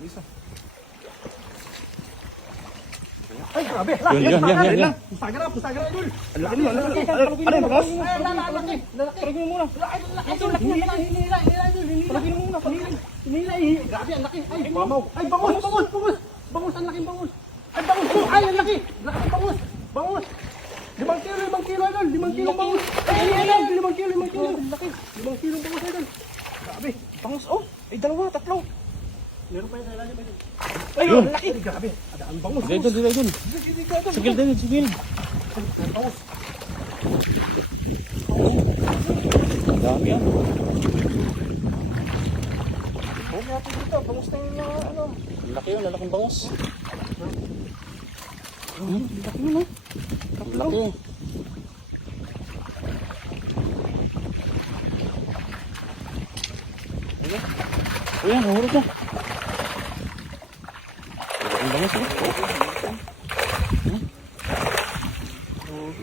Alis ah. Ay, grabe. Yan. Pustaga na, idol. Ano yung boss? Lalaki. Palagin mo muna. Palagin mo muna. Grabe, ang laki. Ay, bamaw. Ay, bangus. Bangus, ang laking bangus. Ay, bangus. Ay, ang laki. Laki bangus. Bangus. 5 kilo, idol. 5 kilo bangus. Ay, 5 kilo. Laki. 5 kilo bangus, idol. Grabe. Bangus, oh. Ay, 2, 3. Meron pa yung sa ilalim, idol. Ayun, laki. Grabe. Ang bangus. Idol. Sigil din, sigil. Bangus. Dami yan. Huwag natin dito. Bangus na yung mga ano. Laki yun, lalaking bangus. Laki yun, ha? Laki. Ayan, nahulog na. Lalaking bangus eh.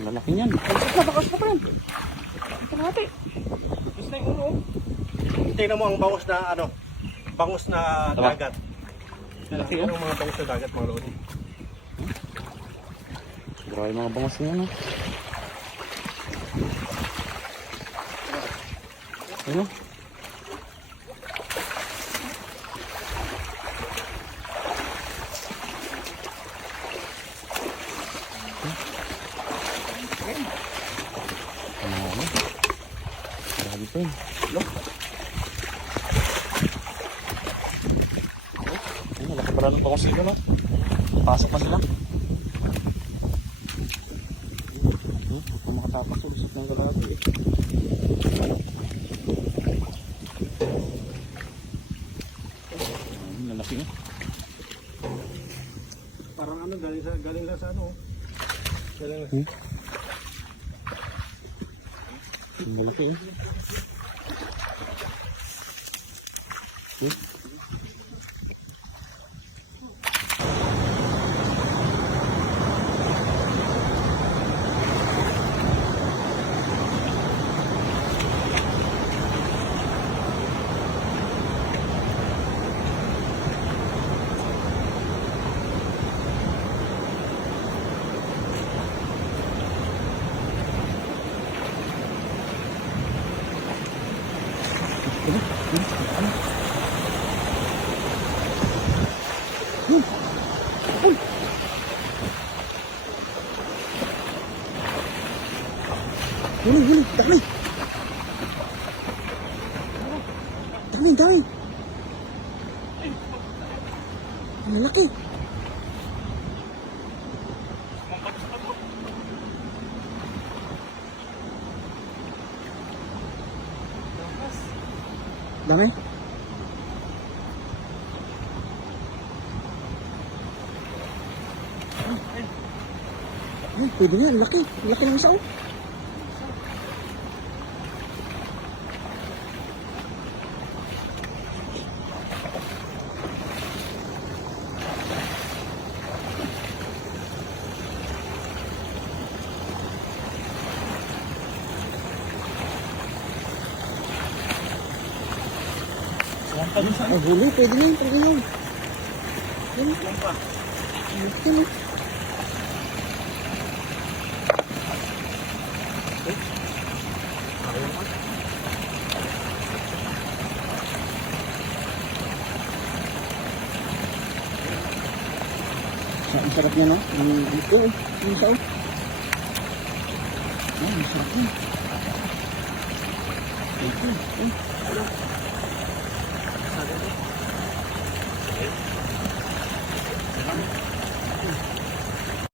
Lalaki yan. Bakas na pa yan. Ito natin. Gusto na yung ulo. Tingnan mo ang bangus na ano. Bangus na Tama. dagat. Laki Ano yun. ang mga bangus na dagat, mga lodi? Grabe mga bangus na yan. Ayun. Grabe pa yun. Ayun, malaki pala ng bangus dito, no? Pasok pa sila. Kung makatapak sa usap ng lalaki eh. Ayun, lalaki nga. Parang ano, galing lang sa ano. Galing lang. Malaki eh. Huli, dami. Dami. Malaki. Dami. Ay, pwede na, laki. Laki ng isa, oh. Ay, huli, pwede na yun, Yan pa. Yan. Ang sarap niya, no? Ito, yung isa, oh. Ang sarap niya. Ito,